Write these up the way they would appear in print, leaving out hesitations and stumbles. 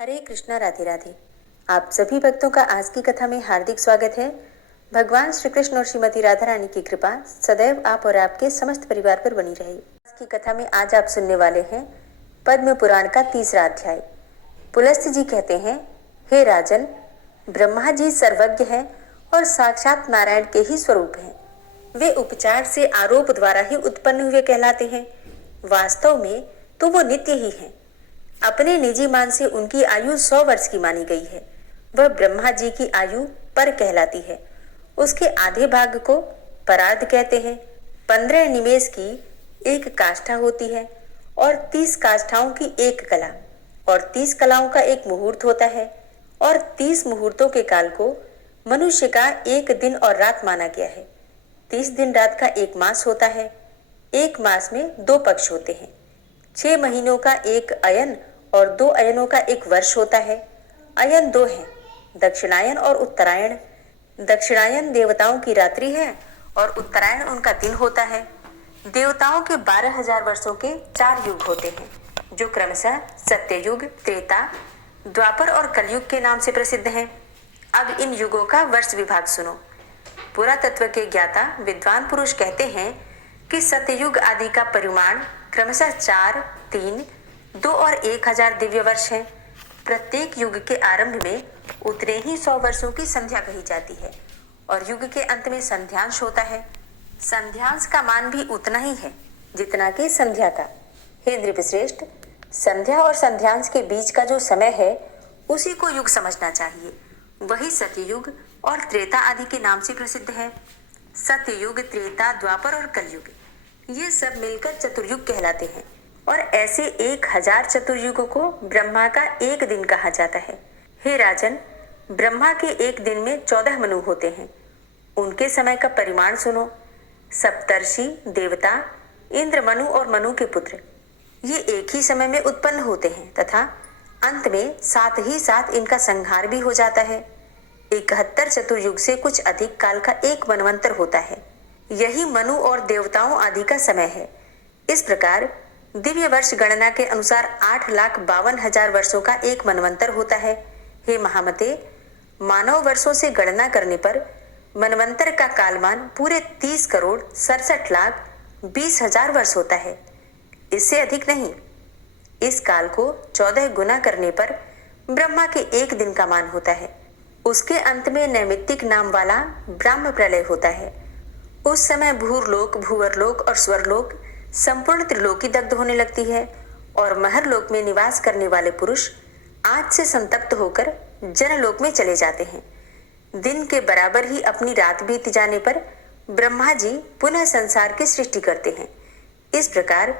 हरे कृष्णा, राधे राधे। आप सभी भक्तों का आज की कथा में हार्दिक स्वागत है। भगवान श्री कृष्ण और श्रीमती राधा रानी की कृपा सदैव आप और आपके समस्त परिवार पर बनी रहे। आज की कथा में आज आप सुनने वाले हैं पद्म पुराण का 3रा अध्याय। पुलस्त्य जी कहते हैं, हे राजन, ब्रह्मा जी सर्वज्ञ हैं और साक्षात नारायण के ही स्वरूप हैं। वे उपचार से आरोप द्वारा ही उत्पन्न हुए कहलाते हैं। वास्तव में तो वो नित्य ही हैं। अपने निजी मान से उनकी आयु 100 वर्ष की मानी गई है। वह ब्रह्मा जी की आयु पर कहलाती है। उसके आधे भाग को परार्ध कहते हैं। 15 निमेष की एक काष्ठा होती है और 30 काष्ठाओं की एक कला और 30 कलाओं का एक मुहूर्त होता है और 30 मुहूर्तों के काल को मनुष्य का एक दिन और रात माना गया है। 30 दिन रात का एक मास होता है। एक मास में 2 पक्ष होते हैं। 6 महीनों का एक अयन और 2 अयनों का एक वर्ष होता है। अयन 2 हैं, दक्षिणायन और उत्तरायण। दक्षिणायन देवताओं की रात्रि है और उत्तरायण उनका दिन होता है। देवताओं के 12,000 वर्षों के 4 युग होते हैं, जो क्रमशः सत्ययुग, त्रेता, द्वापर और कलयुग के नाम से प्रसिद्ध हैं। अब इन युगों का वर्ष विभाग सुनो। पुरातत्व के ज्ञाता विद्वान पुरुष कहते हैं कि सत्ययुग आदि का परिमाण क्रमशः 4, 3, 2 और 1,000 दिव्य वर्ष है। प्रत्येक युग के आरंभ में उतने ही 100 वर्षों की संध्या कही जाती है और युग के अंत में संध्यांश होता है। संध्यांश का मान भी उतना ही है जितना कि संध्या का। हे नृपश्रेष्ठ, संध्या और संध्यांश के बीच का जो समय है उसी को युग समझना चाहिए। वही सत्ययुग और त्रेता आदि के नाम से प्रसिद्ध है। सत्ययुग, त्रेता, द्वापर और कलयुग, ये सब मिलकर चतुर्युग कहलाते हैं और ऐसे 1,000 चतुर्युगों को ब्रह्मा का एक दिन कहा जाता है। हे राजन, ब्रह्मा के एक दिन में 14 मनु होते हैं। उनके समय का परिमाण सुनो। सप्तर्षि, देवता, इंद्र, मनु और मनु के पुत्र, ये एक ही समय में उत्पन्न होते हैं तथा अंत में साथ ही साथ इनका संहार भी हो जाता है। 71 चतुर्युग से कुछ अधिक काल का एक मनवंतर होता है। यही मनु और देवताओं आदि का समय है। इस प्रकार दिव्य वर्ष गणना के अनुसार 8,52,000 वर्षों का एक मनवंतर होता है। हे महामते, मानव वर्षों से गणना करने पर मनवंतर का कालमान पूरे 30,67,20,000 वर्ष होता है, इससे अधिक नहीं। इस काल को 14 गुना करने पर ब्रह्मा के एक दिन का मान होता है। उसके अंत में नैमित्तिक नाम वाला ब्रह्म प्रलय होता है। उस समय भूरलोक, भूवरलोक और स्वरलोक संपूर्ण त्रिलोकी दग्ध होने लगती है और महरलोक में निवास करने वाले पुरुष आग से संतप्त होकर जनलोक में चले जाते हैं। दिन के बराबर ही अपनी रात बीत जाने पर ब्रह्मा जी पुनः संसार की सृष्टि करते हैं। इस प्रकार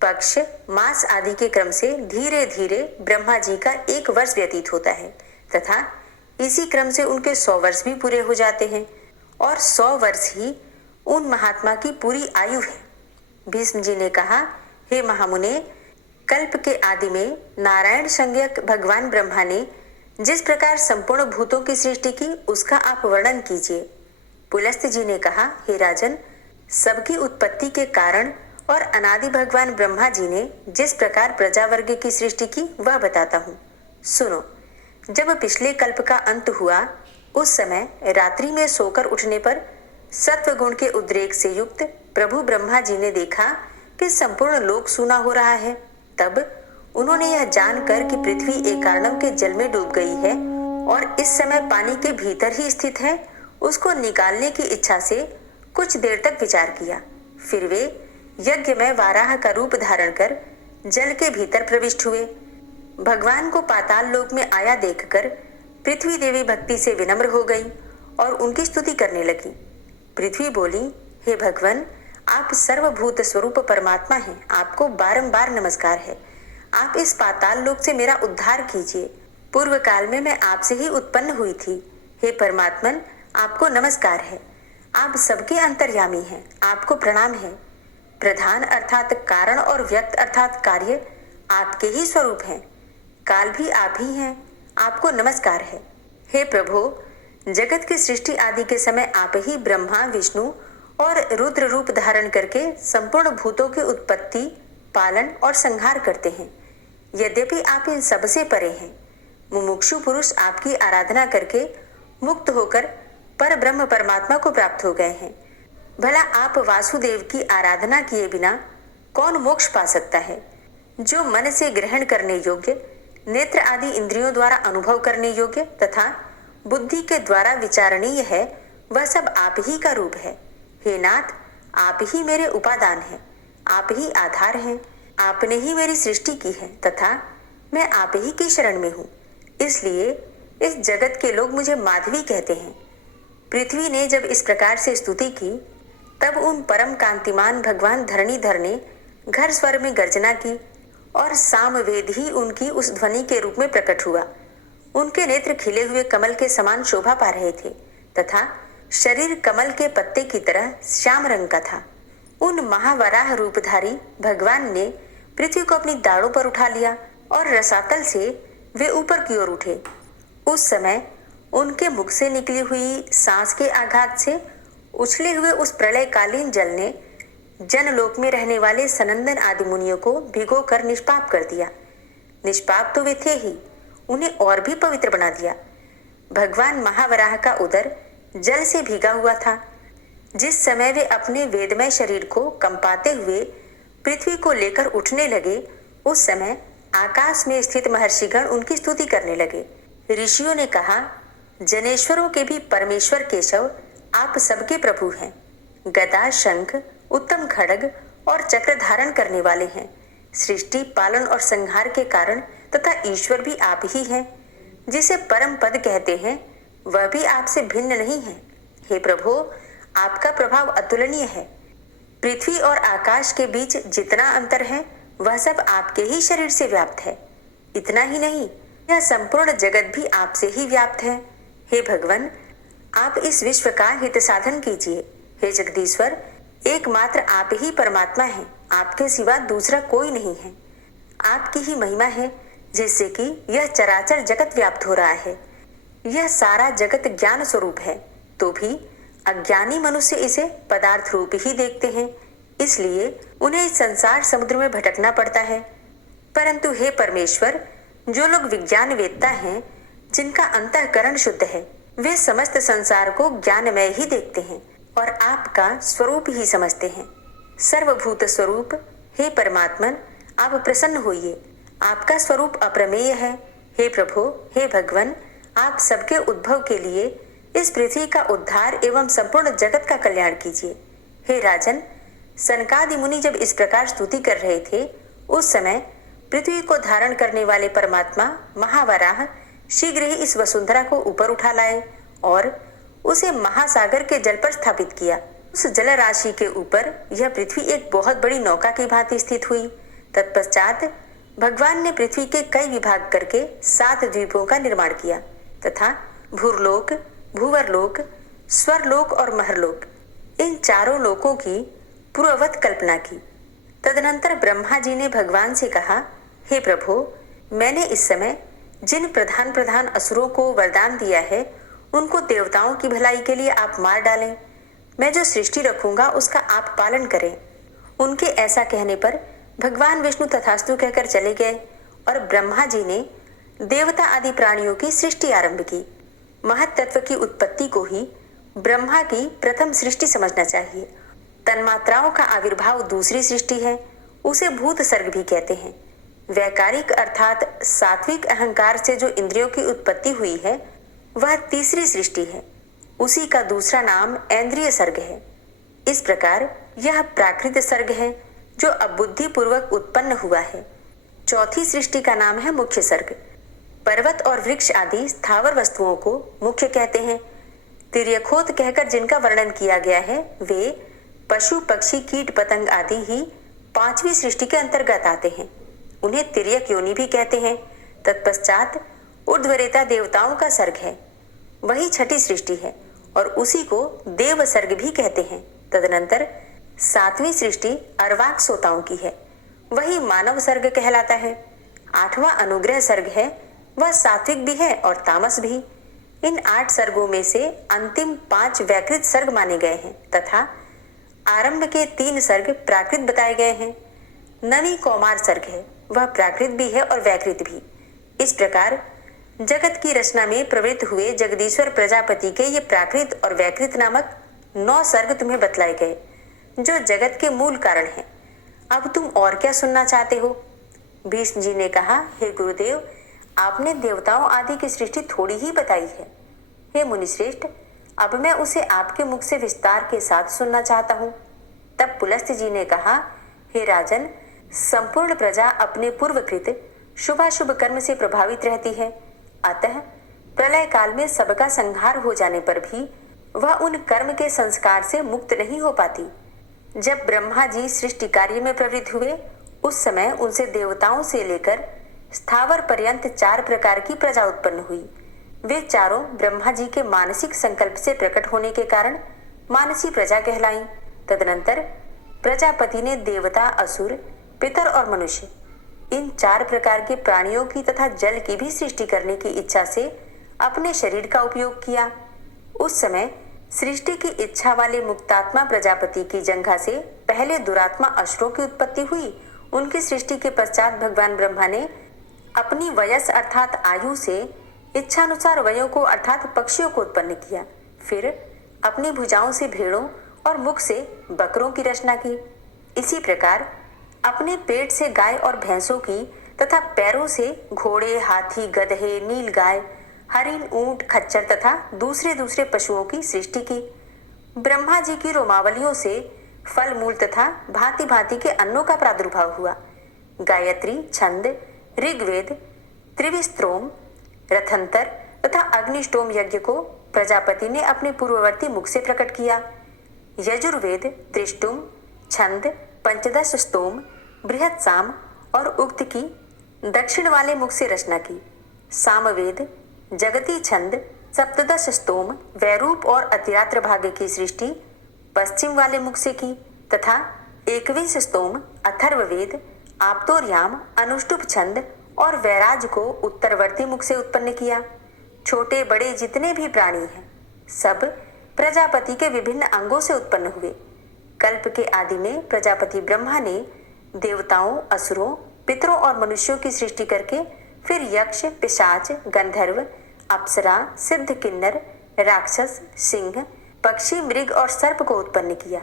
पक्ष, मास आदि के क्रम से धीरे धीरे ब्रह्मा जी का 1 वर्ष व्यतीत होता है तथा इसी क्रम से उनके 100 वर्ष भी पूरे हो जाते हैं और 100 वर्ष ही उन महात्मा की पूरी आयु है। भीष्म जी ने कहा, हे महामुने, कल्प के आदि में नारायण संज्ञक भगवान ब्रह्मा ने जिस प्रकार संपूर्ण भूतों की सृष्टि की उसका आप वर्णन कीजिए। पुलस्त्य जी ने कहा, हे राजन, सबकी उत्पत्ति के कारण और अनादि भगवान ब्रह्मा जी ने जिस प्रकार प्रजा वर्ग की सृष्टि की वह बताता हूँ। सुनो। जब पिछले कल्प का अंत हुआ उस समय रात्रि में सोकर उठने पर सत्व गुण के उद्रेक से युक्त प्रभु ब्रह्मा जी ने देखा कि संपूर्ण लोक सूना हो रहा है। तब उन्होंने यह जानकर कि पृथ्वी एकार्णव के जल में डूब गई है और इस समय पानी के भीतर ही स्थित है, उसको निकालने की इच्छा से कुछ देर तक विचार किया। फिर वे यज्ञ में वाराह का रूप धारण कर जल के भीतर प्रविष्ट हुए। भगवान को पाताल लोक में आया देखकर पृथ्वी देवी भक्ति से विनम्र हो गई और उनकी स्तुति करने लगी। पृथ्वी बोली, हे भगवान, आप सर्वभूत स्वरूप परमात्मा हैं, आपको बारंबार नमस्कार है। आप इस पाताल लोक से मेरा उद्धार कीजिए। पूर्व काल में मैं आपसे ही उत्पन्न हुई थी। हे परमात्मन, आपको नमस्कार है। आप सबके अंतर्यामी हैं, आपको प्रणाम है। प्रधान अर्थात कारण और व्यक्त अर्थात कार्य आपके ही स्वरूप हैं। काल भी आप ही हैं, आपको नमस्कार है। हे प्रभु, जगत की सृष्टि आदि के समय आप ही ब्रह्मा, विष्णु और रुद्र रूप धारण करके संपूर्ण भूतों की उत्पत्ति, पालन और संहार करते हैं। यद्यपि आप इन सबसे परे हैं, मुमुक्षु पुरुष आपकी आराधना करके मुक्त होकर पर ब्रह्म परमात्मा को प्राप्त हो गए हैं। भला आप वासुदेव की आराधना किए बिना कौन मोक्ष पा सकता है? जो मन से ग्रहण करने योग्य, नेत्र आदि इंद्रियों द्वारा अनुभव करने योग्य तथा बुद्धि के द्वारा विचारणीय है, वह सब आप ही का रूप है। हे नाथ, आप ही मेरे उपादान हैं, आप ही आधार हैं, आपने ही मेरी सृष्टि की है तथा मैं आप ही की शरण में हूँ। इसलिए इस जगत के लोग मुझे माधवी कहते हैं। पृथ्वी ने जब इस प्रकार से स्तुति की, तब उन परम कांतिमान भगवान धरणीधर ने घर स्वर में गर्जना की और सामवेद ही उनकी उस ध्वनि के रूप में प्रकट हुआ। उनके नेत्र खिले हुए कमल के समान शोभा पा रहे थे तथा शरीर कमल के पत्ते की तरह श्याम रंग का था। उन महावराह रूपधारी भगवान ने पृथ्वी को अपनी दाढ़ों पर उठा लिया और रसातल से वे ऊपर की ओर उठे। उस समय उनके मुख से निकली हुई सांस के आघात से उछले हुए उस प्रलयकालीन जल ने जनलोक में रहने वाले सनंदन आदि मुनियों को भिगो कर निष्पाप कर दिया। निष्पाप तो वे थे ही, उन्हें और भी पवित्र बना दिया। भगवान महावराह का उदर जल से भीगा हुआ था। जिस समय वे अपने वेदमय शरीर को कंपाते हुए पृथ्वी को लेकर उठने लगे, उस समय आकाश में स्थित महर्षिगण उनकी स्तुति करने लगे। ऋषियों ने कहा, जनेश्वरों के भी परमेश्वर केशव, आप सबके प्रभु हैं। गदा, शंख, उत्तम खड्ग और चक्र धारण करने वाले हैं। सृष्टि, पालन और संहार के कारण तथा ईश्वर भी आप ही हैं। जिसे परम पद कहते हैं, वह भी आपसे भिन्न नहीं है। हे प्रभु, आपका प्रभाव अतुलनीय है। पृथ्वी और आकाश के बीच जितना अंतर है, वह सब आपके ही शरीर से व्याप्त है। इतना ही नहीं, यह संपूर्ण जगत भी आपसे ही व्याप्त है। हे भगवान, आप इस विश्व का हित साधन कीजिए। हे जगदीश्वर, एकमात्र आप ही परमात्मा हैं, आपके सिवा दूसरा कोई नहीं है। आपकी ही महिमा है जिससे कि यह चराचर जगत व्याप्त हो रहा है। यह सारा जगत ज्ञान स्वरूप है, तो भी अज्ञानी मनुष्य इसे पदार्थ रूप ही देखते हैं, इसलिए उन्हें इस संसार समुद्र में भटकना पड़ता है। परंतु हे परमेश्वर, जो लोग विज्ञान वेत्ता हैं, जिनका अंतःकरण शुद्ध है, वे समस्त संसार को ज्ञानमय ही देखते हैं और आपका स्वरूप ही समझते हैं। सर्वभूत स्वरूप हे परमात्मन, आप प्रसन्न होइए। आपका स्वरूप अप्रमेय है। हे प्रभु, हे भगवान, आप सबके उद्भव के लिए इस पृथ्वी का उद्धार एवं संपूर्ण जगत का कल्याण कीजिए। हे राजन, सनकादि मुनि जब इस प्रकार स्तुति कर रहे थे, उस समय पृथ्वी को धारण करने वाले परमात्मा महावराह शीघ्र ही इस वसुंधरा को ऊपर उठा लाए और उसे महासागर के जल पर स्थापित किया। उस जल राशि के ऊपर यह पृथ्वी एक बहुत बड़ी नौका की भांति स्थित हुई। तत्पश्चात भगवान ने पृथ्वी के कई विभाग करके 7 द्वीपों का निर्माण किया तथा भूरलोक, भूवरलोक, स्वरलोक और महरलोक, इन चारों लोकों की पूर्ववत कल्पना की। तदनंतर ब्रह्मा जी ने भगवान से कहा, हे प्रभु, मैंने इस समय जिन प्रधान प्रधान असुरों को वरदान दिया है, उनको देवताओं की भलाई के लिए आप मार डालें। मैं जो सृष्टि रखूंगा उसका आप पालन करें। उनके ऐसा कहने पर भगवान विष्णु तथास्तु कहकर चले गए और ब्रह्मा जी ने देवता आदि प्राणियों की सृष्टि आरंभ की। महत तत्व की उत्पत्ति को ही ब्रह्मा की प्रथम सृष्टि समझना चाहिए। तन्मात्राओं का आविर्भाव दूसरी सृष्टि है, उसे भूत सर्ग भी कहते हैं। वैकारिक अर्थात सात्विक अहंकार से जो इंद्रियों की उत्पत्ति हुई है, वह तीसरी सृष्टि है। उसी का दूसरा नाम ऐन्द्रिय सर्ग है। इस प्रकार यह प्राकृत सर्ग है जो अबुद्धि पूर्वक उत्पन्न हुआ है। चौथी सृष्टि का नाम है मुख्य सर्ग। पर्वत और वृक्ष आदि स्थावर वस्तुओं को मुख्य कहते हैं। तिर्यकोत कहकर जिनका वर्णन किया गया है, वे पशु, पक्षी, कीट, पतंग आदि ही 5वीं सृष्टि के अंतर्गत आते हैं। उन्हें तिर्यक योनि भी कहते हैं। तत्पश्चात ऊर्ध्वरेता देवताओं का सर्ग है, वही छठी सृष्टि है और उसी को देव सर्ग भी कहते हैं। तदनंतर 7वीं सृष्टि अर्वाक सोताओं की है, वही मानव सर्ग कहलाता है। 8वां अनुग्रह सर्ग है, वह सात्विक भी है और तामस भी। इन 8 सर्गों में से अंतिम 5 वैकृत सर्ग माने गए हैं तथा आरंभ के 3 सर्ग प्राकृत बताए गए हैं। 9वीं कौमार सर्ग है, वह प्राकृत भी है और वैकृत भी। इस प्रकार जगत की रचना में प्रवृत्त हुए जगदीश्वर प्रजापति के ये प्राकृत और वैकृत नामक 9 सर्ग तुम्हें बतलाए गए, जो जगत के मूल कारण हैं। अब तुम और क्या सुनना चाहते हो? भीष्म जी ने कहा, हे गुरुदेव, आपने देवताओं आदि की सृष्टि थोड़ी ही बताई है। हे मुनिश्रेष्ठ, अब मैं उसे आपके मुख से विस्तार के साथ सुनना चाहता हूँ। तब पुलस्त्य जी ने कहा, हे राजन, संपूर्ण प्रजा अपने पूर्वकृत शुभाशुभ कर्म से प्रभावित रहती है। अतः प्रलय काल में सबका संहार हो जाने पर भी वह उन कर्म के संस्कार से मुक्त नहीं हो पाती। जब ब्रह्मा जी सृष्टि कार्य में प्रवृत्त हुए, उस समय उनसे देवताओं से लेकर स्थावर पर्यंत 4 प्रकार की प्रजा उत्पन्न हुई। वे चारों ब्रह्मा जी के मानसिक संकल्प से प्रकट होने के कारण मानसी प्रजा कहलाईं। तदनंतर प्रजापति ने देवता, असुर, पितर और मनुष्य, इन 4 प्रकार के प्राणियों की तथा जल की भी सृष्टि करने की इच्छा से अपने शरीर का उपयोग किया। उस समय सृष्टि की इच्छा वाले मुक्तात्मा प्रजापति की जंघा से पहले दुरात्मा असुरों की उत्पत्ति हुई। उनकी सृष्टि के पश्चात भगवान ब्रह्मा ने अपनी वयस अर्थात आयु से इच्छानुसार वयों को अर्थात पक्षियों को उत्पन्न किया। फिर अपनी भुजाओं से भेड़ों और मुख से बकरों की रचना की। इसी प्रकार अपने पेट से गाय और भैंसों की तथा पैरों से घोड़े, हाथी, गधे, नीलगाय, हरिण, ऊंट, खच्चर तथा दूसरे दूसरे पशुओं की सृष्टि की। ब्रह्मा जी की रोमावलियों से फल मूल तथा भांति भांति के अन्नों का प्रादुर्भाव हुआ। गायत्री, छंद, ऋग्वेद, त्रिविस्त्रोम, रथंतर तथा अग्निष्टोम यज्ञ को प्रजापति ने अपने पूर्ववर्ती मुख से प्रकट किया। यजुर्वेद, त्रिष्टुम, छंद, पंचदश स्तोम, बृहत साम और उक्त की दक्षिण वाले मुख से रचना की। सामवेद, जगती छंद, सप्तदश स्तोम, वैरूप और अतिरात्र भाग्य की सृष्टि पश्चिम वाले मुख से की तथा 21 स्तोम, अथर्ववेद, आप्तोर्याम, अनुष्टुप छंद और वैराज को उत्तरवर्ती मुख से उत्पन्न किया। छोटे बड़े जितने भी प्राणी हैं, सब प्रजापति के विभिन्न अंगों से उत्पन्न हुए। कल्प के आदि में प्रजापति ब्रह्मा ने देवताओं, असुरों, पितरों और मनुष्यों की सृष्टि करके फिर यक्ष, पिशाच, गंधर्व, अप्सरा, सिद्ध, किन्नर, राक्षस, सिंह, पक्षी, मृग और सर्प को उत्पन्न किया।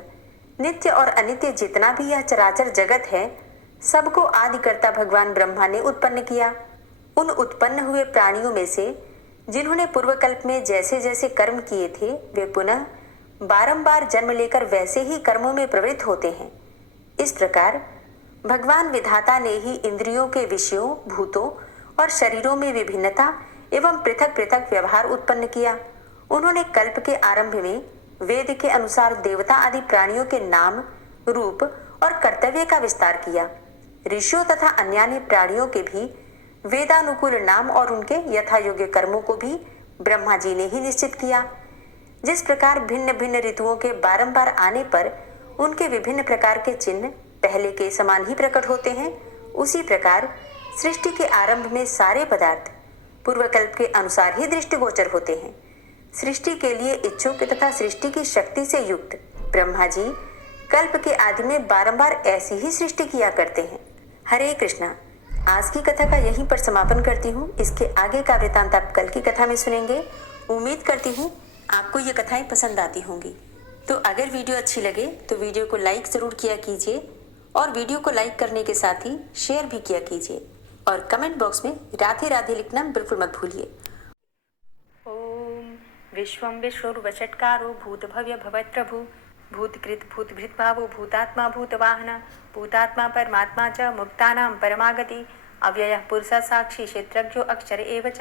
नित्य और अनित्य जितना भी यह चराचर जगत है, सबको आदिकर्ता भगवान ब्रह्मा ने उत्पन्न किया। उन उत्पन्न हुए प्राणियों में से जिन्होंने पूर्वकल्प में जैसे जैसे कर्म किए थे, वे पुनः बारंबार जन्म लेकर वैसे ही कर्मों में प्रवृत्त होते हैं। इस प्रकार भगवान विधाता ने ही इंद्रियों के विषयों, भूतों और शरीरों में विभिन्नता एवं पृथक पृथक व्यवहार उत्पन्न किया। उन्होंने कल्प के आरंभ में वेद के अनुसार देवता आदि प्राणियों के नाम, रूप और कर्तव्य का विस्तार किया। ऋषियों तथा अन्यान्य प्राणियों के भी वेदानुकूल नाम और उनके यथा योग्य कर्मों को भी ब्रह्मा जी ने ही निश्चित किया। जिस प्रकार भिन्न भिन्न ऋतुओं के बारंबार आने पर उनके विभिन्न प्रकार के चिन्ह पहले के समान ही प्रकट होते हैं, उसी प्रकार सृष्टि के आरंभ में सारे पदार्थ पूर्वकल्प के अनुसार ही दृष्टिगोचर होते हैं। सृष्टि के लिए इच्छुक तथा सृष्टि की शक्ति से युक्त ब्रह्मा जी कल्प के आदि में बारंबार ऐसी ही सृष्टि किया करते हैं। हरे कृष्णा। आज की कथा का यहीं पर समापन करती हूँ। इसके आगे का वृतांत आप कल की कथा में सुनेंगे। उम्मीद करती हूँ आपको ये कथाएं पसंद आती होंगी। तो अगर वीडियो अच्छी लगे तो वीडियो को लाइक ज़रूर किया कीजिए और वीडियो को लाइक करने के साथ ही शेयर भी किया कीजिए और कमेंट बॉक्स में राधे राधे लिखना बिल्कुल मत भूलिए। ओम विश्वं विष्णुर्वषट्कारो भूतभव्य भवत्प्रभु भूतकृत भूतभृद्भावो भूतात्मा भूतवाहन भूतात्मा परमात्मा च मुक्तानां परमागति अव्ययः पुरुषः साक्षी क्षेत्रज्ञो अक्षर एव च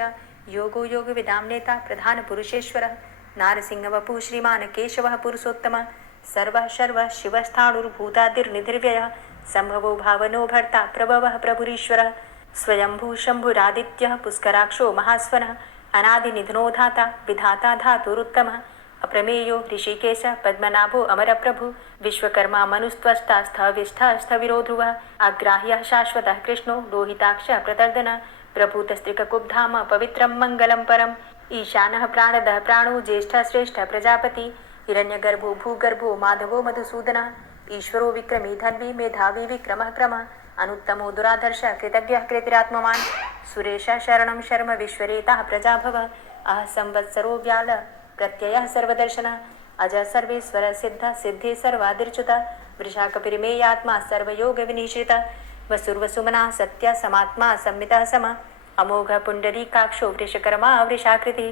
योगो योग विदां नेता प्रधान पुरुषेश्वरः नारसिंह वपुः श्रीमान् केशवः पुरुषोत्तमः सर्वः शर्वः शिवस्थाणुर्भूतादिर्निधिर्व्ययः संभवो भावनो भर्ता प्रभवः प्रभुरीश्वरः स्वयंभू शंभुरादित्यः पुष्कराक्षो महास्वनः अनादिनिधनो धाता विधाता धातुरुत्तमः अप्रमेयो ऋषिकेश पद्मनाभो अमरप्रभु विश्वकर्मा मनुस्त्वष्टा स्थविष्ठः स्थविरो ध्रुवः अग्राह्यः शाश्वतः कृष्णो लोहिताक्षः प्रतर्दनः प्रभूतस्त्रिककुब्धाम पवित्रं मङ्गलं परम् ईशानः प्राणदः प्राणो ज्येष्ठः श्रेष्ठः प्रजापति हिरण्यगर्भो भूगर्भो माधवो मधुसूदनः ईश्वरो विक्रमी धन्वी मेधावी विक्रमः क्रमः अनुत्तमो दुराधर्षः कृतज्ञः कृतिरात्मवान् सुरेश शरणं शर्म विश्वरेता प्रजाभव अह संवत्सरो व्याल प्रत्ययः सर्वदर्शन अज सर्वेश्वर सिद्ध सिद्धि सर्वादिर्च्युत वृषाकपिरिमेयात्मा सर्वयोग विनिश्रित वसुर्वसुमना सत्य समात्मा संमितः सम अमोघ पुंडरीकाक्षो वृषकर्मा वृषाकृति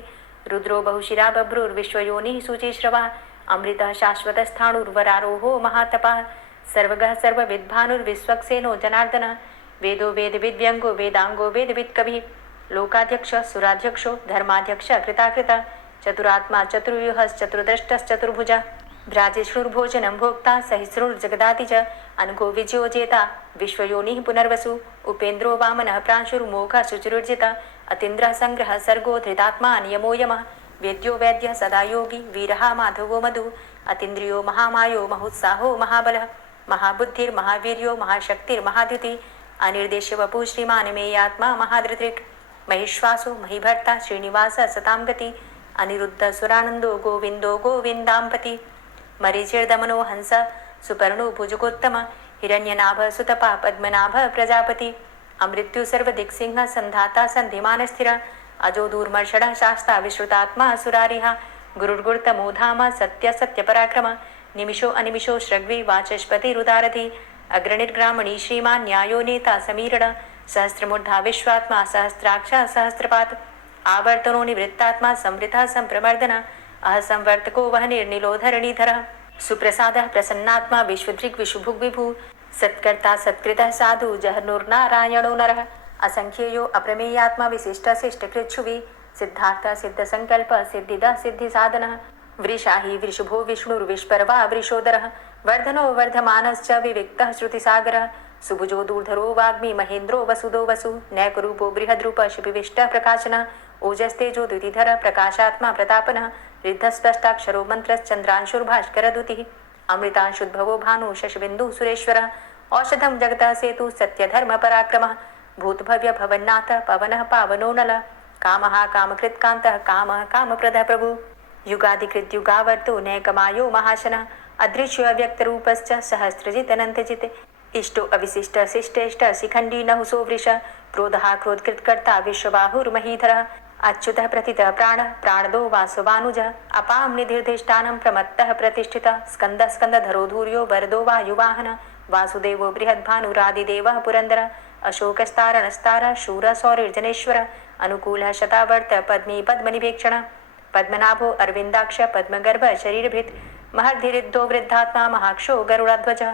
रुद्रो बहुशिरा बभ्रुर्विश्वयोनिः शुचिश्रवा अमृतः शाश्वतस्थाणुर्वरारोहो महातपः सर्वगः सर्वविद्भानुर्विश्वक्सेनो जनार्दन वेदो वेदविद्व्यङ्गो वेदांगो वेदवित्कविः लोकाध्यक्ष सुराध्यक्षो धर्माध्यक्ष कृताकृत चतुरात्मा चतुर्व्यूहश्चतुर्द्रष्टश्चतुर्भुज भ्राजिष्णुर्भोजनं भोक्ता सहिष्णुर्जगदाति च अनघो विजयोजेता विश्वयोनिः पुनर्वसु उपेन्द्रो वामनः प्रांशुर्मोघः शुचिरुर्जिता अतीन्द्रः संग्रह सर्गो धृतात्मा नियमो यमः वेद्यो वैद्यः सदा योगी वीरः माधवो मधु अतीन्द्रियो महामायो महोत्साहो महाबलः महाबुद्धिर्महावीर्यो महाशक्तिर्महाद्युति अनिर्देश्य वपु श्रीमान मेयात्मा महाधृतृक् महिश्वासो महिभर्ता श्रीनिवास सतां गति अनिरुद्ध सुरानंदो गोविंदो गोविंदांपति मरीचिर्दमनो हंस सुपर्णो भुजगोत्तम हिरण्यनाभ सुतपा पद्मनाभ प्रजापति अमृत्यु सर्वदिक्सिंह संधाता संधिमान स्थिर अजो दूर्मर्षण शास्ता विश्रुतात्मा सुरारिहा गुरुर्गुर्तमो धाम सत्य सत्य पराक्रम निमिषो अनिमिषो श्रग्वी वाचस्पति रुदारधि अग्रणिर्ग्रामणी श्रीमान न्यायो नेता समीरण सहस्रमूर्धा विश्वात्मा सहस्राक्ष सहस्रपात आवर्तनो निवृत्तात्मा संवृता संप्रमर्दन अह संवर्तको वह निर्निलोधरणीधर सुप्रसादः प्रसन्नात्मा विश्वदृक् विशुभुग् विभु सत्कर्ता सत्कृतः साधु जहनुर्नारायणो नरः असंख्येयो अप्रमेयात्मा विशिष्ट शिष्टकृच्छुवि सिद्धार्थ सिद्ध संकल्प सिद्धिदा सिद्धि साधनः वृषाहि वृषभो विष्णुर्विष्पर्वा वृषोदरः वर्धनो वर्धमानश्च विविक्तः श्रुतिसागरः सुभुजो दूर्धरो वाग्मी महेन्द्रो वसुदो वसु नैकरूपो बृहद्रूप शिपिविष्टः प्रकाशनः ओजस्तेजो द्युतिधर प्रकाशात्मा प्रतापनः रिद्धस्पष्टाक्षरो मन्त्रश्चन्द्रांशुर्भास्करदुतिः अमृतांशुद्भवो भानु शशबिन्दुः सुरेश्वरः औषधं जगतः सेतु सत्यधर्म पराक्रमः भूतभव्य भवन्नाथ पवनः पावनो नलः कामः कामकृत्कान्तः कामः कामप्रदः प्रभु युगाधिकृत युगावर्तो नैकमायो महाशनः अदृश्यो अव्यक्तरूपश्च सहस्रजित् अनन्तजित् इष्टो अविशिष्ट शिष्टेष्ट शिखण्डी नहुसो वृष क्रोधः क्रोधकृत्कर्ता विश्वबाहुर्महीधरः अच्युतः प्रतितः प्राणः प्राणदो वासवानुजः अपां निधिर्धिष्ठानं प्रमत्तः प्रतिष्ठितः स्कन्दः स्कन्दधरो धूर्यो वरदो वायुवाहनः वासुदेवो बृहद्भानुरादिदेवः पुरन्दरः अशोकस्तारणस्तारः शूरः सौरिर्जनेश्वरः अनुकूलः शतावर्त पद्मी पद्मनिवेक्षणः पद्मनाभो अरविन्दाक्ष पद्मगर्भ शरीरभृत् महर्धिरिद्धो वृद्धात्मा महाक्षो गरुडाध्वजः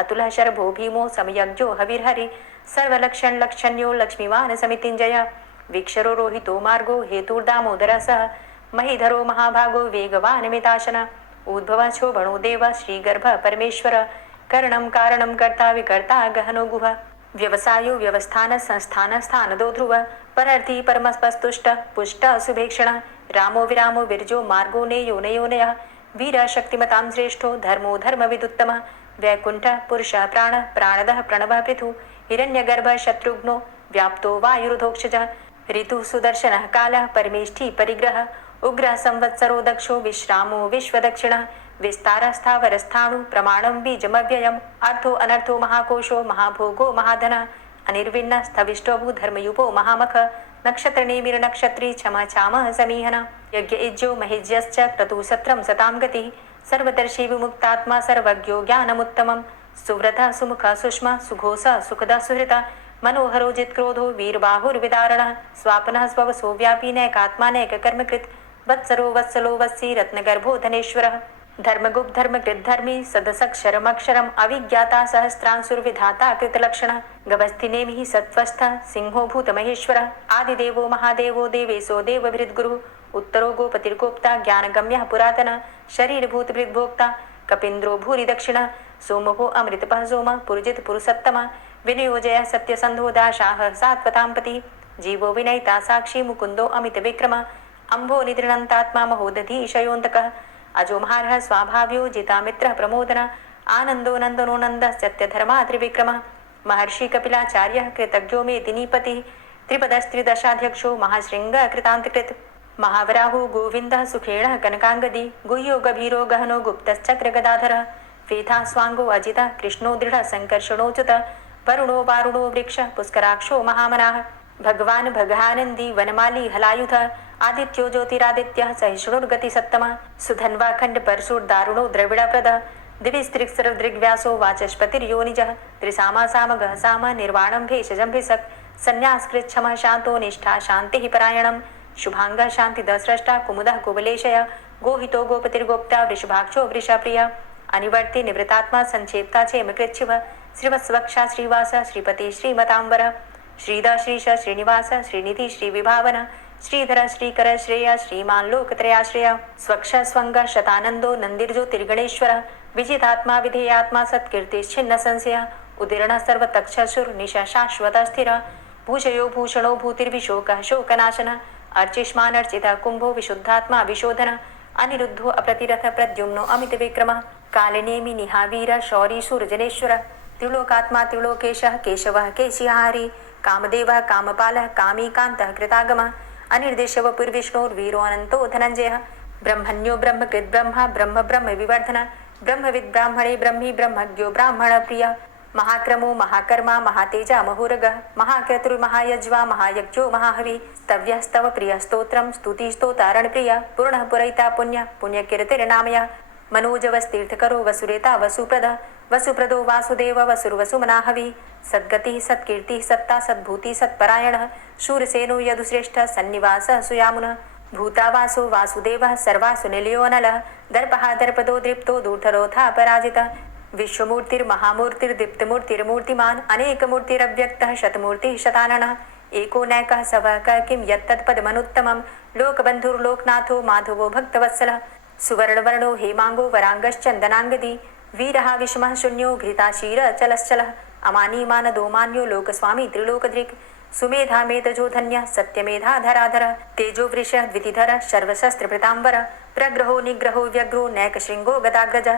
अतुलः शर्भो भीमो समयज्ञो हविर्हरि सर्वलक्षणलक्षण्यो लक्ष्मीवान् समितिञ्जयः वीक्षरो रोहितो मार्गो हेतुर्दामोदरः सः महीधरो महाभागो वेगवान् मिताशनः उद्भवः क्षोभणो देवः श्रीगर्भः परमेश्वरः करणं कारणं कर्ता विकर्ता गहनो गुहः व्यवसायो व्यवस्थान संस्थान स्थानदो ध्रुवः परर्थी परमस्पस्तुष्टः पुष्टः सुभेक्षणः रामो विरामो विरजो मार्गो नेयो नयोनयः वीरः शक्तिमतां श्रेष्ठो धर्मो धर्मविदुत्तमः वैकुण्ठः पुरुषः प्राणः प्राणदः प्रणवः पृथु हिरण्यगर्भः शत्रुघ्नो व्याप्तो वायुरुधोक्षजः ऋतुः सुदर्शनः कालः परमेष्ठी परिग्रहः उग्रः संवत्सरो दक्षो विश्रामो विश्वदक्षिणः विस्तारस्थावरस्थाणु प्रमाणं बीजमव्ययम् अर्थो अनर्थो महाकोशो महाभोगो महाधनः अनिर्विण्णः स्थविष्टो भूधर्मयुपो महामख नक्षत्रनेमिर्नक्षत्री क्षमा क्षामः समीहन यज्ञ इज्यो महिज्यश्च क्रतुसत्रं सतां गतिः सर्वदर्शी विमुक्तात्मा सर्वज्ञो ज्ञानमुत्तमं सुव्रतः सुमुखः सुष्मा सुघोषः सुखदः सुहृतः मनोहरो जित्क्रोधो वीरबाहुर्विदारणः स्वापनः स्ववसो व्यापी नैकात्मा नैककर्मकृत् वत्सरो वत्सलो वत्सी रत्नगर्भो धनेश्वरः धर्मगुप्त धर्मकृत धर्मी सदसक्षरमक्षरम् अविज्ञाता सहस्रांशुर्विधाता कृतलक्षणः गभस्तिनेमिः सत्त्वस्थः सिंहो भूतमहेश्वरः आदिदेवो महादेवो देवेशो देवभृद्गुरुः उत्तरो गोपतिर्गोप्ता ज्ञानगम्यः पुरातनः शरीरभूतभृद्भोक्ता कपीन्द्रो भूरि दक्षिणः सोमो अमृतपः सोमः पुरुजित पुरुषोत्तमः विनयोजयः सत्यसन्धो दाशाः सात्वताम्पतिः जीवो विनयिता साक्षी मुकुन्दो अमितविक्रमः अम्भो निद्रणन्तात्मा महोदधीशयोऽन्तकः अजोमहारः स्वाभाव्यो जितामित्रः प्रमोदनः आनन्दो नन्दनो नन्दः सत्यधर्मा त्रिविक्रमः महर्षि कपिलाचार्यः कृतज्ञो मेदिनीपतिः त्रिपदस्त्रिदशाध्यक्षो महाशृङ्गः कृतान्तकृत् महावराहो गोविन्दः सुखेणः कनकाङ्गदी गुह्यो गभीरो गहनो गुप्तश्चक्रगदाधरः फेथा स्वाङ्गो अजितः कृष्णो दृढः सङ्कर्षणोच्युतः वरुणो वारुणो वृक्षः पुष्कराक्षो महामनाः भगवान भगानंदी वनमाली हलायुध आदित्यो ज्योतिरादित्य सहिष्णुर्गति सत्तम सुधन्वा खंड परशुर दारुणो द्रविड़ प्रद दिविस्त्रिक्सर दृग्व्यासो वाचस्पतिर्योनिज त्रिसामा सामग साम निर्वाणम भेषजम भिसक संन्यास कृच्छम शांतो निष्ठा शांति परायणम शुभांग शांति दस्रष्टा कुमुदः कुबलेशय गोहितो गोपतिर्गोप्ता वृषभाक्षो वृषप्रिय अनिवर्ति निवृतात्मा संक्षेप्ता छेम कृच्छिव श्रीवत्सवक्षा श्रीवास श्रीपति श्रीमतांबर श्रीद श्रीश श्रीनिवास श्रीनिधि श्रीविभावन श्रीधर श्रीकर श्रेय श्रीमान लोकत्रयाश्रय स्वक्ष स्वंग शतानंदो नंदिर्ज्योतिर्गणेश्वर विजितात्मा विधेयात्मा सत्कीर्तिश्छिन्न संशय उदीर्ण सर्वतक्षसुर निश शाश्वत स्थिर भूषयो भूषणो भूतिर्विशोकः शोकनाशन अर्चिष्मान अर्चित कुंभो विशुद्धात्मा विशोधन अनिरुद्धो अप्रतिरथ प्रद्युम्नो अमित विक्रम कालनेमि निहावीर शौरी सूरजनेश्वर त्रिलोकात्मा त्रिलोकेशः केशवः केशिहारी कामदेवः कामपालः कामीकान्तः कृतागमः अनिर्देशव पुर्विष्णोर्वीरो अनन्तो धनञ्जयः ब्रह्मण्यो ब्रह्मकृत् ब्रह्मा ब्रह्म ब्रह्म विवर्धन ब्रह्मविद् ब्राह्मणे ब्रह्मी ब्रह्मज्ञो ब्राह्मण प्रिय महाक्रमो महाकर्मा महातेजा महोरगः महाक्रतुर्महायज्वा महायज्ञो महाहवि स्तव्यस्तव प्रिय स्तोत्रम स्तुतिस्तोतारण प्रिय पूर्णः पुरैता पुण्य पुण्यकीर्तिर्नामय मनोजवस्तीर्थकरो वसुरेता वसुप्रद वसुप्रदो वासुदेव वसुर्वसुमनाहवि सद्गतिः सत्कीर्तिः सत्ता सद्भूति सत्परायणः शूरसेनो यदुश्रेष्ठः सन्निवासः सुयामुनः भूतावासो वासुदेवः सर्वासु निलयो नलः दर्पः दर्पदो दृप्तो दूर्धरोधा पराजितः विश्वमूर्तिर्महामूर्तिर्दीप्तमूर्तिर्मूर्तिमान् अनेकमूर्तिरव्यक्तः शतमूर्तिः शताननः एको नैकः सवः क किं यत्तत्पदमनुत्तमं लोकबन्धुर्लोकनाथो माधवो भक्तवत्सलः सुवर्णवर्णो हेमांगो वरांगश्चन्दनांगदी वीरः विषमः शून्यो घृताशीरचलश्चलः अमानीमानदो मान्यो लोकस्वामी त्रिलोकदृक् सुमेधा मेधजो धन्यः सत्यमेधा धराधर तेजो वृषः द्वितिधर सर्वशस्त्रभृतांबर प्रग्रहो निग्रहो व्यग्रो नैकशृंगो गदाग्रज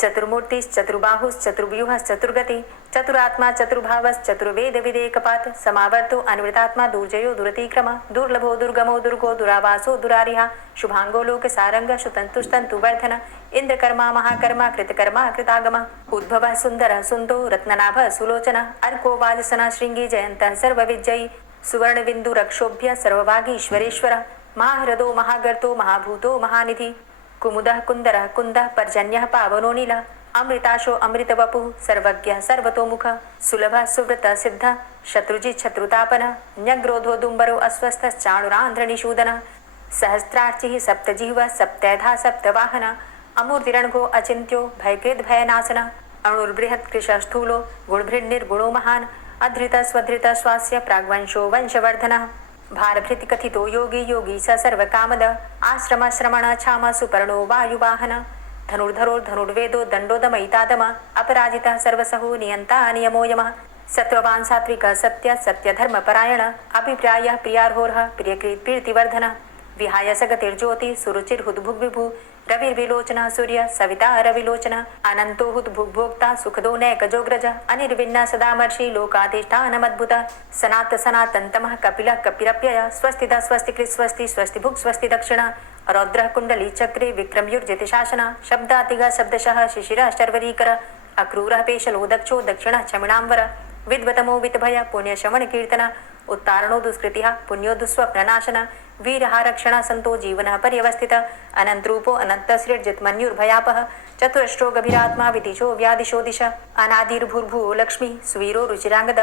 चतुर्मूर्तिश्चतुर्बाहुश्चतुर्व्यूहश्चतुर्गति चतुरात्मा चतुर्भावश्चतुर्वेद विदेकपात समावर्तो अनुवृतात्मा दुर्जयो दुरतिक्रम दुर्लभो दुर्गमो दुर्गो दुरावासो दुरारिहा शुभांगो लोक सारंग सुतंतुस्तंतु वर्धन इंद्रकर्मा महाकर्मा कृतकर्मा कृतागम उद्भव सुंदर सुंदो रत्ननाभ सुलोचन अर्को वाजसना श्रृंगी जयंत सर्वविजयी सुवर्ण बिंदु रक्षोभ्य सर्वभागीश्वरेश्वर महाहृदो महागर्तो महाभूतो महानिधि कुमुदः कुंदरः कुंदः पर्जन्यः पावनो नीलः अमृताशो अमृतवपुः सर्वज्ञः सर्वतोमुखः सुलभः सुव्रतः सिद्धः शत्रुजित् शत्रुतापनः न्यग्रोधो दुम्बरो अस्वस्थश्चाणुरान्ध्रनिषूदनः सहस्रार्चिः सप्तजिह्वः सप्तैधा सप्तवाहनः अमूर्तिरणघो अचिन्त्यो भयकृद् भयनाशनः अणुर्बृहत् कृशस्थूलो गुणभृन्निर्गुणो महान् अधृतः स्वधृतः स्वास्य प्राग्वंशो वंशवर्धनः भारभृति कथितो योगी योगी स सर्वकामद आश्रम श्रमण छाम सुपर्णो वायुवाहन धनुर्धरो धनुर्वेदो दंडोदमयितादम अपराजितः सर्वसहो नियंता नियमो यमः सत्ववान् सात्विकः सत्य सत्यधर्मपरायण अभिप्रायः प्रियार्होर्ह प्रियकृत् प्रीतिवर्धनः विहाय सगतिर्ज्योति सुरुचिर्हुद्भुग्विभु रविर्विलोचनः सूर्य सविता रविलोचनः अनंतो हुद्भुग्भोक्ता सुखदो नैकजोग्रज अनिर्विण्ण सदामर्षि लोकाधिष्ठानमद्भुत सनात सनातन्तमः कपिलः कपिरप्यय स्वस्तिदा स्वस्तिकृत् स्वस्ति स्वस्तिभुक् स्वस्ति दक्षिण रौद्रः कुण्डली चक्रे विक्रमयुर्जित शासन शब्दातिग शब्दशः शिशिरः शर्वरीकर अक्रूरः पेशलो दक्षो दक्षिणः क्षमिणाम्बर विद्वतमो वितभय पुण्यशमन कीर्तन उत्तारणो दुष्कृतिः पुण्यो दुःस्वप्ननाशन वीरः रक्षण संतो जीवनः पर्यवस्थित अनंतरूपो अनन्तसृर्जितमन्युर्भयापः चतुरष्ट्रो गभीरात्मा विदिशो व्यादिशो दिश अनादिर्भूर्भुवो लक्ष्मी सुवीरो रुचिरांगद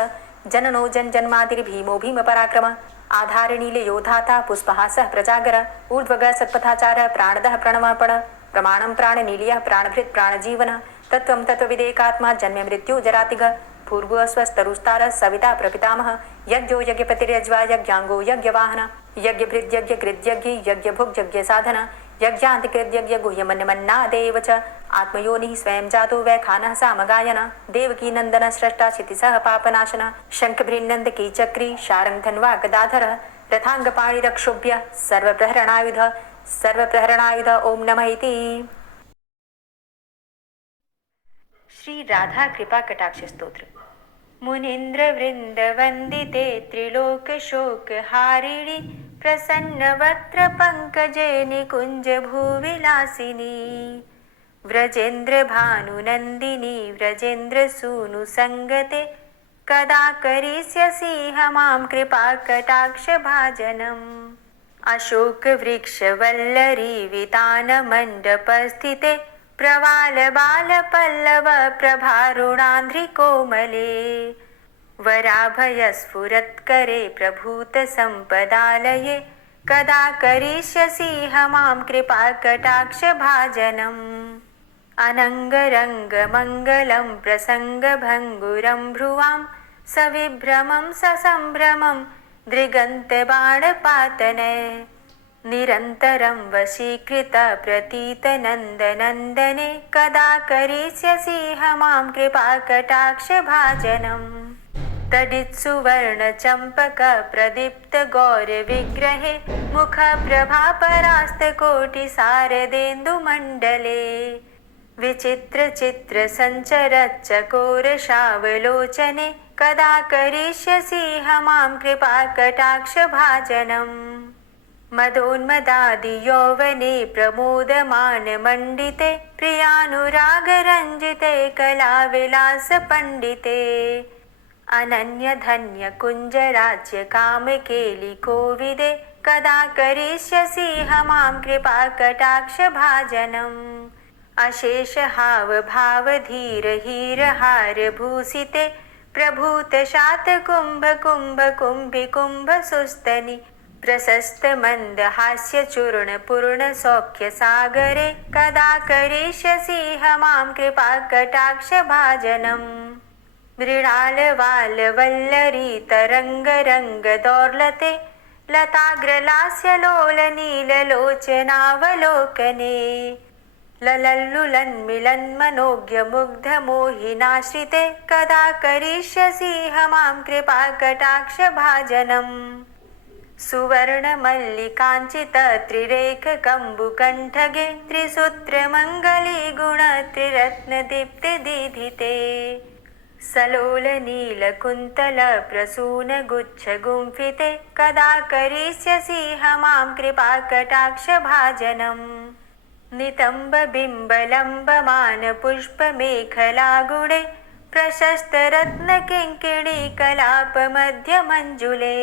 जननो जन्मादिर्भीमो भीम पराक्रम आधारनीले योधाता पुष्पहासः प्रजागर ऊर्ध्वग सत्पथाचार प्राणदः प्रणवापण प्रमाणं प्राणनीलियः प्राणभृत् प्राणजीवन तत्त्वं तत्त्वविदेकात्मा जन्म मृत्यु जरातिग पूर्व स्वस्तरुस्तार सविता प्रपितामह यज्ञो यज्ञपतिर्यज्वा यज्ञांगो यज्ञवाहन यज्ञभृद् यज्ञकृद्यज्ञ यज्ञभुक् यज्ञसाधन यज्ञान्तिकृद्यज्ञ गुह्यमन्यमन्नादेव च आत्मयोनिः स्वयं जातो वैखानः सामगायन देवकी नंदन स्रष्टा क्षितिसः पापनाशन शंखभृन्नन्दकी चक्री शारङ्गधन्वा गदाधर रथाङ्गपाणिरक्षोभ्य सर्वप्रहरणायुध ओम नमः इति। श्री राधा कृपा कटाक्ष स्तोत्र। मुनीन्द्र वृंद वंदिते त्रिलोक शोक हारिणी प्रसन्न वक्त्र पंकजे निकुंज भूविलासिनी व्रजेन्द्र भानुनंदिनी व्रजेन्द्र सूनु संगते कदा करिष्यसि मां कृपाकटाक्षभाजनम्। अशोकवृक्षवल्लरी वितानमण्डपस्थिते प्रवालबालपल्लवप्रभारुणान्ध्रिकोमले वराभयस्फुरत्करे प्रभूतसम्पदालये कदा करिष्यसि मां कृपाकटाक्षभाजनम्। अनङ्गरङ्गमङ्गलं प्रसङ्गभङ्गुरं भ्रुवां सविभ्रमं ससम्भ्रमं दृगन्तबाणपातने निरन्तरं वशीकृत प्रतीतनन्दनन्दने कदा करिष्यसि मां कृपाकटाक्षभाजनम्। तडित्सुवर्णचम्पकप्रदीप्तगौरविग्रहे मुखप्रभापरास्तकोटिसारदेन्दुमण्डले विचित्रचित्रसञ्चरच्चकोरशावलोचने कदा करिष्यसि मां कृपाकटाक्षभाजनम्। मदोन्मदादियौवने प्रमोदमानमण्डिते प्रियानुरागरञ्जिते कलाविलासपण्डिते अनन्यधन्यकुञ्जराज्यकामकेलिकोविदे कदा करिष्यसि मां कृपाकटाक्षभाजनम्। अशेषहावभावधीरहीरहारभूषिते प्रभूतशातकुम्भकुम्भकुम्भिकुम्भसुस्तनि प्रशस्तमन्दहास्यचूर्णपूर्णसौख्यसागरे कदा करिष्यसि मां कृपाकटाक्षभाजनम्। मृणालवालवल्लरी तरङ्गरङ्गदौर्लते लताग्रलास्यलोलनीललोचनावलोकने ललल्लुलन्मिलन्मनोज्ञमुग्धमोहिनाश्रिते कदा करिष्यसि मां कृपाकटाक्षभाजनम्। सुवर्णमल्लिकाञ्चितत्रिरेखकम्बुकण्ठगे त्रिसूत्रमङ्गलीगुणत्रिरत्नदीप्तिदीधिते सलोलनीलकुन्तलप्रसूनगुच्छगुम्फिते कदा करिष्यसि मां कृपाकटाक्षभाजनम्। नितम्बबिम्बलम्बमानपुष्पमेखलागुणे प्रशस्तरत्नकिङ्किणीकलापमध्यमञ्जुले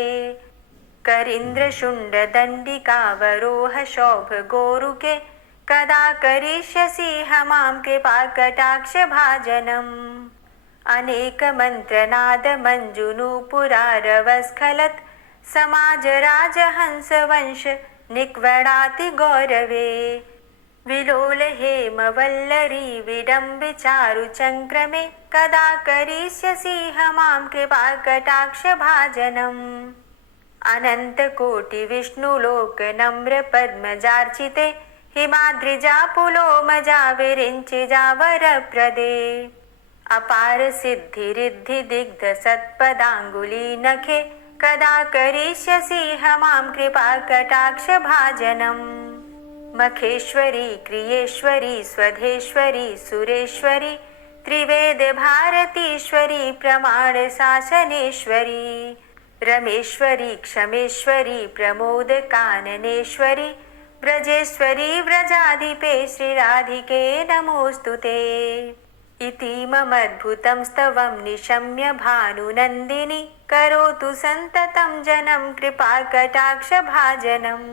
करीन्द्रशुण्डदण्डिकावरोहशोभगोरुके कदा करिष्यसि मां कृपाकटाक्षभाजनम्। अनेकमन्त्रनादमञ्जुनूपुरारवस्खलत् समाजराजहंसवंश निक्वणाति गौरवे विलोलहेमवल्लरी विडम्बिचारुचङ्क्रमे कदा करिष्यसि मां कृपाकटाक्षभाजनम्। अनन्तकोटिविष्णुलोकनम्रपद्मजार्चिते हिमाद्रिजापुलोमजा विरिञ्चिजावरप्रदे अपारसिद्धिरिद्धिदिग्धसत्पदाङ्गुलीनखे कदा करिष्यसि मां कृपाकटाक्षभाजनम्। मखेश्वरी क्रियेश्वरी स्वधेश्वरी सुरेश्वरी त्रिवेदभारतीश्वरी प्रमाणशासनेश्वरी रमेश्वरी क्षमेश्वरी प्रमोदकाननेश्वरी व्रजेश्वरी व्रजाधिपे श्रीराधिके नमोऽस्तुते। इतीममद्भुतं स्तवं निशम्य भानुनन्दिनी करोतु सन्ततं जनं कृपाकटाक्षभाजनम्।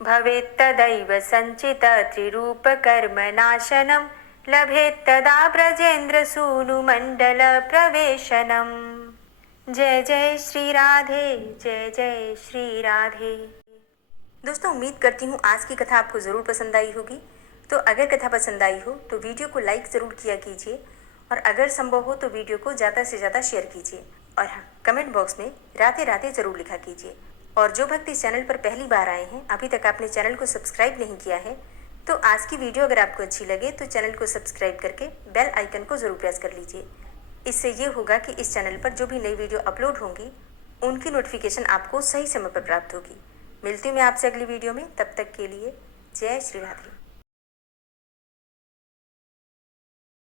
भवेत्तदैव सञ्चितत्रिरूपकर्मनाशनं लभेत्तदा ब्रजेन्द्रसूनुमण्डलप्रवेशनम्। जय जय श्री राधे, जय जय श्री राधे। दोस्तों, उम्मीद करती हूँ आज की कथा आपको ज़रूर पसंद आई होगी। तो अगर कथा पसंद आई हो तो वीडियो को लाइक ज़रूर किया कीजिए और अगर संभव हो तो वीडियो को ज़्यादा से ज़्यादा शेयर कीजिए। और हाँ, कमेंट बॉक्स में राधे राधे ज़रूर लिखा कीजिए। और जो भक्त इस चैनल पर पहली बार आए हैं, अभी तक आपने चैनल को सब्सक्राइब नहीं किया है, तो आज की वीडियो अगर आपको अच्छी लगे तो चैनल को सब्सक्राइब करके बेल आइकन को ज़रूर प्रेस कर लीजिए। इससे ये होगा कि इस चैनल पर जो भी नई वीडियो अपलोड होंगी उनकी नोटिफिकेशन आपको सही समय पर प्राप्त होगी। मिलती हूँ मैं आपसे अगली वीडियो में, तब तक के लिए जय श्री राधे।